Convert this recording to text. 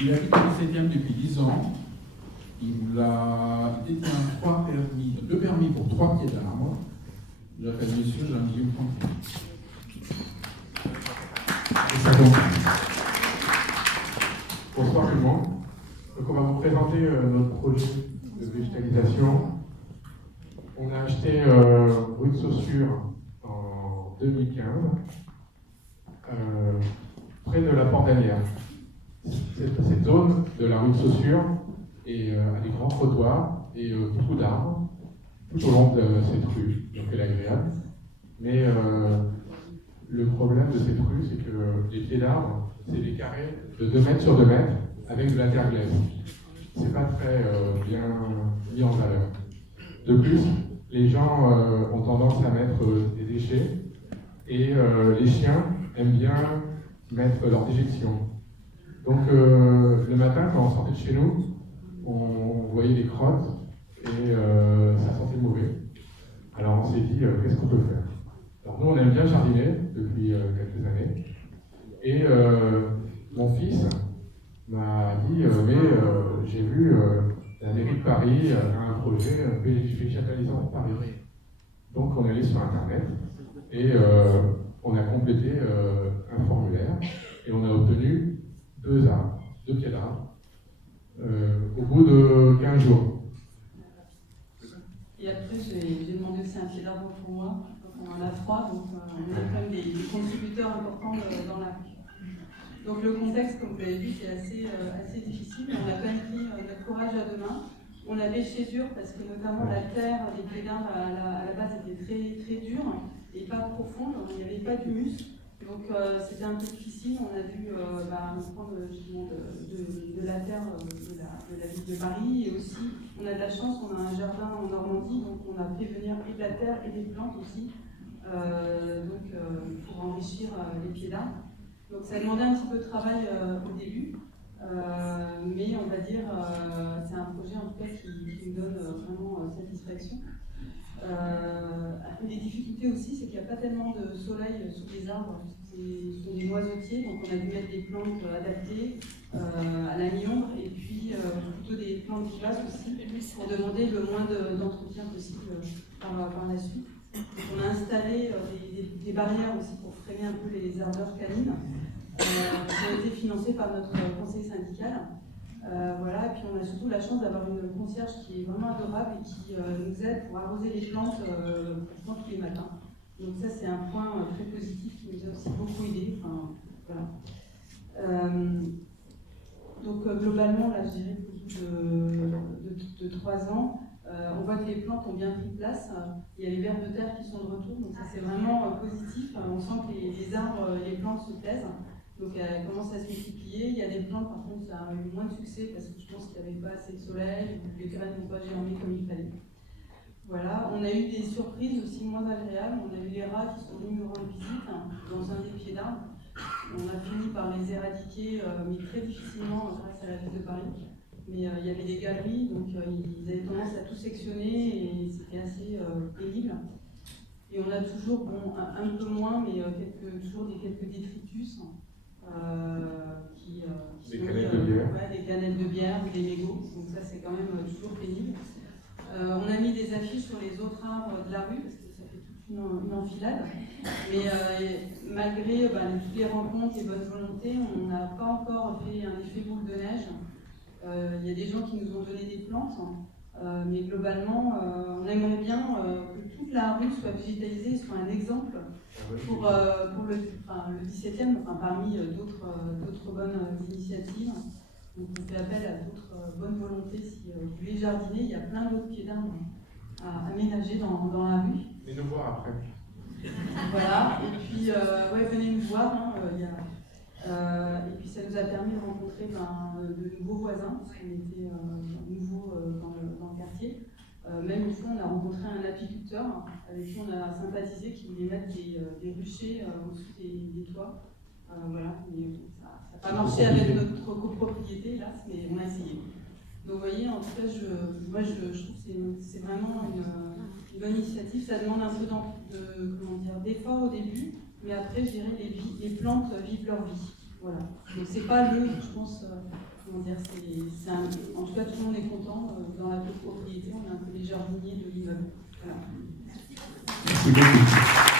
Il habite au 17e depuis 10 ans. Il détient 2 permis pour 3 pieds d'arbre. Je l'appelle monsieur, j'ai un milieu tranquille. Et ça continue. Bonsoir tout le monde. Donc on va vous présenter notre projet de végétalisation. On a acheté Rue de Saussure en 2015, près de la Porte d'Anières. Cette zone de la rue de Saussure a des grands trottoirs et beaucoup d'arbres tout au long de cette rue, donc elle est agréable. Mais le problème de cette rue, c'est que les pieds d'arbres, c'est des carrés de 2 mètres sur 2 mètres avec de la terre glaise. C'est pas très bien mis en valeur. De plus, les gens ont tendance à mettre des déchets et les chiens aiment bien mettre leurs déjections. Donc le matin, quand on sortait de chez nous, on voyait des crottes et ça sentait mauvais. Alors on s'est dit, qu'est-ce qu'on peut faire? Alors nous, on aime bien jardiner depuis quelques années. Et mon fils m'a dit, j'ai vu la mairie de Paris a un projet végétalisant de Paris. Donc on est allé sur Internet et on a complété un formulaire et on a obtenu 2 pieds d'arbres au bout de 15 jours. Et après, j'ai demandé aussi un pied d'arbre pour moi. Donc on en a 3, donc on est quand même des contributeurs importants dans la rue. Donc le contexte, comme vous l'avez vu, c'est assez difficile, mais on a quand même pris notre courage à 2 mains. On avait chez dur parce que notamment la terre des pieds d'arbre à la base était très, très dure et pas profonde, il n'y avait pas d'humus. Donc c'était un peu difficile, on a dû prendre de la terre de la ville de Paris, et aussi on a de la chance, on a un jardin en Normandie, donc on a fait venir et de la terre et des plantes aussi, pour enrichir les pieds d'arbres. Donc ça a demandé un petit peu de travail au début, mais on va dire c'est un projet en tout cas qui nous donne vraiment satisfaction. Une des difficultés aussi, c'est qu'il n'y a pas tellement de soleil sous les arbres, ce sont des noisetiers, donc on a dû mettre des plantes adaptées à la mi-ombre, et puis plutôt des plantes vivaces aussi, pour demander le moins d'entretien possible par la suite. Donc on a installé des barrières aussi pour freiner un peu les ardeurs canines, qui ont été financées par notre conseil syndical. Voilà, et puis on a surtout la chance d'avoir une concierge qui est vraiment adorable et qui nous aide pour arroser les plantes tous les matins. Donc ça c'est un point très positif qui nous a aussi beaucoup aidé. Enfin, voilà. Donc globalement, là je dirais de 3 ans, on voit que les plantes ont bien pris place. Il y a les vers de terre qui sont de retour, donc ça c'est vraiment positif. On sent que les arbres, les plantes se plaisent. Donc elle commence à se multiplier. Il y a des plantes, par contre, ça a eu moins de succès parce que je pense qu'il n'y avait pas assez de soleil, ou que les graines n'ont pas germé comme il fallait. Voilà, on a eu des surprises aussi moins agréables. On a eu les rats qui sont venus nous rendre visite dans un des pieds d'arbres. On a fini par les éradiquer, mais très difficilement grâce à la ville de Paris. Mais il y avait des galeries, donc ils avaient tendance à tout sectionner et c'était assez pénible. Et on a toujours, un peu moins, mais toujours quelques détritus. Des canettes de bière. Ouais, des canettes de bière ou des mégots, donc ça c'est quand même toujours pénible. On a mis des affiches sur les autres arbres de la rue parce que ça fait toute une enfilade, mais malgré toutes les rencontres et bonnes volontés, on n'a pas encore fait un effet boule de neige. Il y a des gens qui nous ont donné des plantes, mais globalement on aimerait bien que toute la rue soit végétalisée, soit un exemple pour le 17e, parmi d'autres bonnes initiatives. Donc on fait appel à d'autres bonnes volontés. Si vous voulez jardiner, il y a plein d'autres pieds d'arbres à aménager dans la rue. Venez nous voir après. Voilà, et puis venez nous voir. Et puis ça nous a permis de rencontrer de nouveaux voisins, parce qu'on était nouveaux dans le quartier. Même une fois, on a rencontré un apiculteur avec qui on a sympathisé, qui voulait mettre des ruchers au-dessus des toits. Voilà, mais ça n'a pas marché avec notre copropriété, hélas, mais on a essayé. Donc vous voyez, en tout cas, moi je trouve que c'est vraiment une bonne initiative. Ça demande un peu d'effort au début, mais après, je dirais, les plantes vivent leur vie. Voilà. Donc c'est pas je pense, comment dire, en tout cas tout le monde est content. Dans la copropriété, on a un peu les jardiniers de l'immeuble. Voilà. Merci beaucoup.